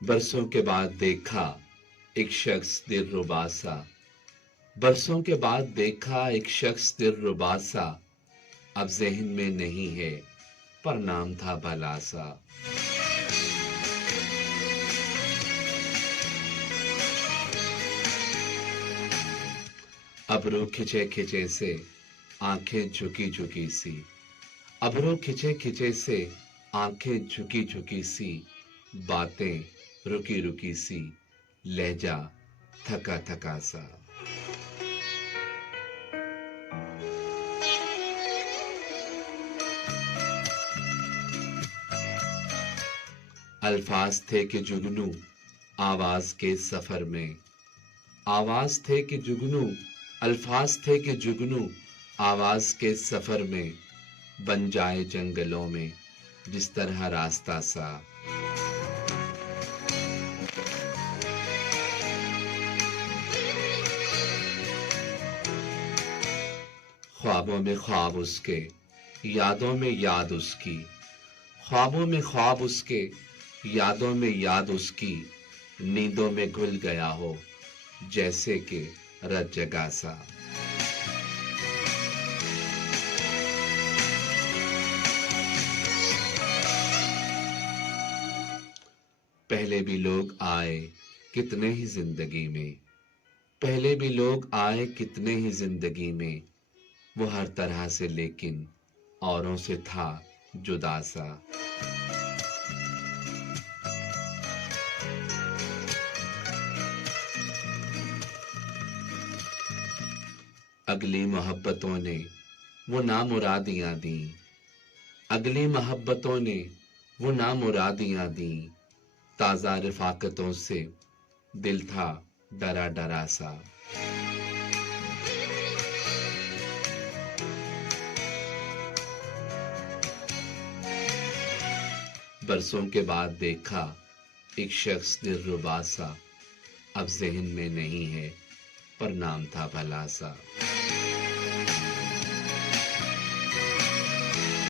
बरसों के बाद देखा एक शख्स दिलरुबा सा। बरसों के बाद देखा एक शख्स दिलरुबा सा। अब ज़हन में नहीं है पर नाम था भला सा। अबरू खिंचे खिंचे से आंखें झुकी झुकी सी। अबरू खिंचे खिंचे से आंखें झुकी झुकी सी। बातें रुकी रुकी सी, लहजा थका थका सा। अल्फाज थे कि जुगनू आवाज के सफर में। आवाज थे कि जुगनू अल्फाज थे कि जुगनू आवाज के सफर में। बन जाए जंगलों में जिस तरह रास्ता सा। ख्वाबों में ख्वाब उसके, यादों में याद उसकी। ख्वाबों में ख्वाब उसके, यादों में याद उसकी। नींदों में घुल गया हो जैसे कि रत जगा सा। पहले भी लोग आए कितने ही जिंदगी में। पहले भी लोग आए कितने ही जिंदगी में। वो हर तरह से लेकिन औरों से था जुदा सा। अगली मोहब्बतों ने वो नामुरादियां दी। अगली मोहब्बतों ने वो नामुरादियां दी। ताजा रिफाकतों से दिल था डरा डरा सा। बरसों के बाद देखा एक शख्स दिलरुबा सा। अब ज़हन में नहीं है पर नाम था भला सा।